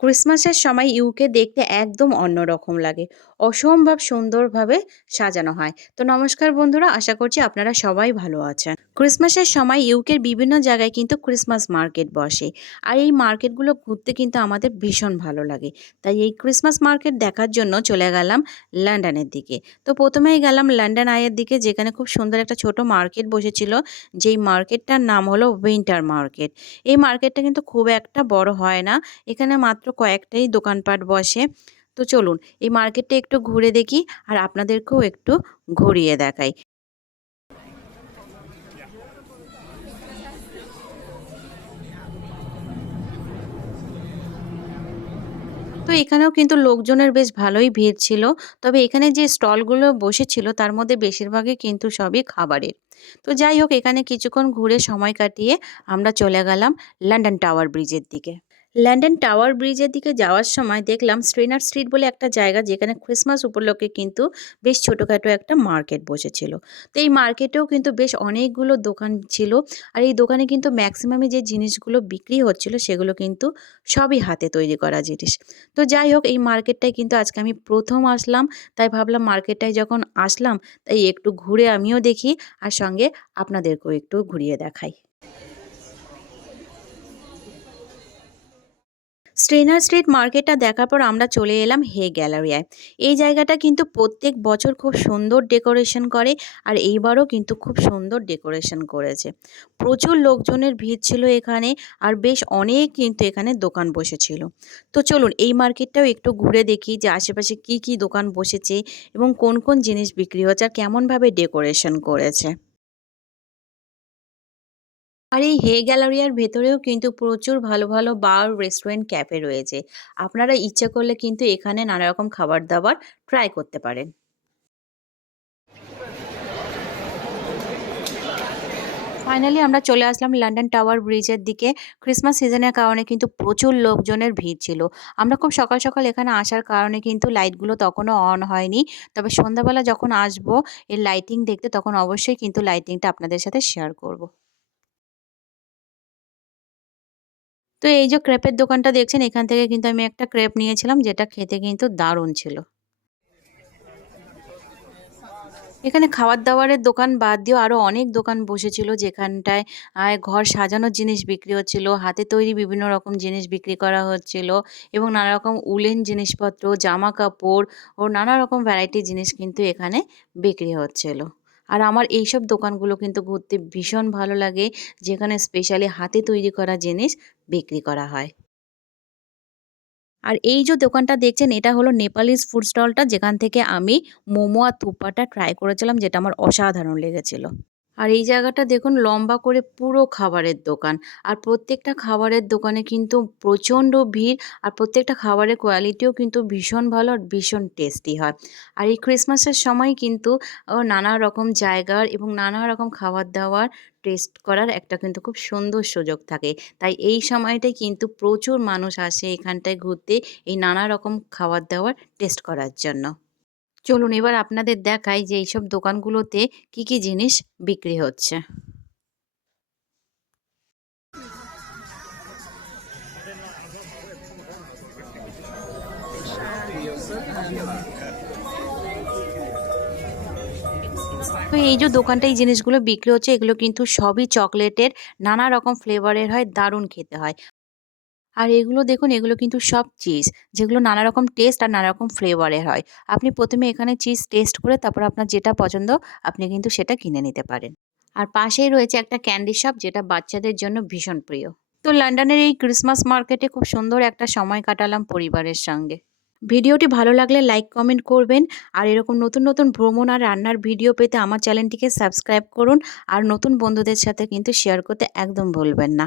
ক্রিসমাসের সময় ইউকে দেখতে একদম অন্যরকম লাগে। অসম্ভব সুন্দরভাবে সাজানো হয়। তো নমস্কার বন্ধুরা, আশা করছি আপনারা সবাই ভালো আছেন। ক্রিসমাসের সময় ইউকের বিভিন্ন জায়গায় কিন্তু ক্রিসমাস মার্কেট বসে। আর এই মার্কেটগুলো ঘুরতে কিন্তু আমাদের ভীষণ ভালো লাগে। তাই এই ক্রিসমাস মার্কেট দেখার জন্য চলে গেলাম লন্ডনের দিকে। তো প্রথমেই গেলাম লন্ডন আইয়ের দিকে, যেখানে খুব সুন্দর একটা ছোট মার্কেট বসেছিল। যেই মার্কেটটার নাম হলো উইন্টার মার্কেট। এই মার্কেটটা কিন্তু খুব একটা বড় হয় না। এখানে মাত্র কয়েকটাই দোকানপাট বসে। তো চলুন এই মার্কেটটা একটু ঘুরে দেখি আর আপনাদেরকেও একটু ঘুরিয়ে দেখাই। তো এখানেও কিন্তু লোকজনের বেশ ভালোই ভিড় ছিল। তবে এখানে যে স্টলগুলো বসেছিল তার মধ্যে বেশিরভাগই কিন্তু সবই খাবারের। তো যাই হোক, এখানে কিছুক্ষণ ঘুরে সময় কাটিয়ে আমরা চলে গেলাম লন্ডন টাওয়ার ব্রিজের দিকে। লন্ডন টাওয়ার ব্রিজের দিকে যাওয়ার সময় দেখলাম স্ট্রেনার স্ট্রিট বলে একটা জায়গা, যেখানে ক্রিসমাস উপলক্ষে কিন্তু বেশ ছোটোখাটো একটা মার্কেট বসেছিল। তো এই মার্কেটেও কিন্তু বেশ অনেকগুলো দোকান ছিল। আর এই দোকানে কিন্তু ম্যাক্সিমামই যে জিনিসগুলো বিক্রি হচ্ছিল সেগুলো কিন্তু সবই হাতে তৈরি করা জিনিস। তো যাই হোক, এই মার্কেটটায় কিন্তু আজকে আমি প্রথম আসলাম। তাই ভাবলাম মার্কেটটায় যখন আসলাম তাই একটু ঘুরে আমিও দেখি আর সঙ্গে আপনাদেরকেও একটু ঘুরিয়ে দেখাই। স্ট্রেনার স্ট্রিট মার্কেটটা দেখার পর আমরা চলে এলাম হে গ্যালারিয়ায়। এই জায়গাটা কিন্তু প্রত্যেক বছর খুব সুন্দর ডেকোরেশন করে। আর এইবারও কিন্তু খুব সুন্দর ডেকোরেশন করেছে। প্রচুর লোকজনের ভিড় ছিল এখানে। আর বেশ অনেক কিন্তু এখানে দোকান বসেছিল। তো চলুন এই মার্কেটটাও একটু ঘুরে দেখি যে আশেপাশে কি কি দোকান বসেছে এবং কোন কোন জিনিস বিক্রি হচ্ছে আর কেমনভাবে ডেকোরেশন করেছে। আর এই হে গ্যালারিয়ার ভেতরেও কিন্তু প্রচুর ভালো ভালো বার, রেস্টুরেন্ট, ক্যাফে রয়েছে। আপনারা ইচ্ছা করলে কিন্তু এখানে নানা রকম খাবার দাবার ট্রাই করতে পারেন। ফাইনালি আমরা চলে আসলাম লন্ডন টাওয়ার ব্রিজের দিকে। ক্রিসমাস সিজনের কারণে কিন্তু প্রচুর লোকজনের ভিড় ছিল। আমরা খুব সকাল সকাল এখানে আসার কারণে কিন্তু লাইটগুলো তখনও অন হয়নি। তবে সন্ধ্যাবেলা যখন আসবো এর লাইটিং দেখতে, তখন অবশ্যই কিন্তু লাইটিংটা আপনাদের সাথে শেয়ার করব। তো এই যে ক্রেপের দোকানটা দেখছেন, এখান থেকে কিন্তু আমি একটা ক্রেপ নিয়েছিলাম, যেটা খেতে কিন্তু দারুণ ছিল। এখানে খাবার-দাবারের দোকান বাদ দিয়েও আরো অনেক দোকান বসেছিল, যেখানটায় ঘর সাজানোর জিনিস বিক্রি হচ্ছিল, হাতে তৈরি বিভিন্ন রকম জিনিস বিক্রি করা হচ্ছিল এবং নানা রকম উলেন জিনিসপত্র, জামাকাপড় ও নানা রকম ভ্যারাইটি জিনিস কিন্তু এখানে বিক্রি হচ্ছিল। আর আমার এইসব দোকানগুলো কিন্তু ঘুরতে ভীষণ ভালো লাগে, যেখানে স্পেশালি হাতে তৈরি করা জিনিস বিক্রি করা হয়। আর এই যে দোকানটা দেখছেন, এটা হলো নেপালিজ ফুড স্টলটা, যেখান থেকে আমি মোমো আর থুকপাটা ট্রাই করেছিলাম, যেটা আমার অসাধারণ লেগেছিল। আর এই জায়গাটা দেখুন, লম্বা করে পুরো খাবারের দোকান। আর প্রত্যেকটা খাবারের দোকানে কিন্তু প্রচণ্ড ভিড়। আর প্রত্যেকটা খাবারের কোয়ালিটিও কিন্তু ভীষণ ভালো আর ভীষণ টেস্টি হয়। আর এই ক্রিসমাসের সময় কিন্তু নানা রকম জায়গার এবং নানা রকম খাবার দাবার টেস্ট করার একটা কিন্তু খুব সুন্দর সুযোগ থাকে। তাই এই সময়টায় কিন্তু প্রচুর মানুষ আসে এখানটায় ঘুরতে, এই নানা রকম খাবার দাবার টেস্ট করার জন্য। চলুন এবার আপনাদের দেখাই যে এইসব দোকানগুলোতে কি কি জিনিস বিক্রি হচ্ছে। তো এই যে দোকানটায় এই জিনিসগুলো বিক্রি হচ্ছে, এগুলো কিন্তু সবই চকলেটের, নানা রকম ফ্লেভারের হয়, দারুণ খেতে হয়। আর এগুলো দেখুন, এগুলো কিন্তু সব চিজ, যেগুলো নানা রকম টেস্ট আর নানা রকম ফ্লেভারের হয়। আপনি প্রথমে এখানে চিজ টেস্ট করে তারপর আপনার যেটা পছন্দ আপনি কিন্তু সেটা কিনে নিতে পারেন। আর পাশেই রয়েছে একটা ক্যান্ডি শপ, যেটা বাচ্চাদের জন্য ভীষণ প্রিয়। তো লন্ডনের এই ক্রিসমাস মার্কেটে খুব সুন্দর একটা সময় কাটালাম পরিবারের সঙ্গে। ভিডিওটি ভালো লাগলে লাইক কমেন্ট করবেন। আর এরকম নতুন নতুন ভ্রমণ আর রান্নার ভিডিও পেতে আমার চ্যানেলটিকে সাবস্ক্রাইব করুন। আর নতুন বন্ধুদের সাথে কিন্তু শেয়ার করতে একদম ভুলবেন না।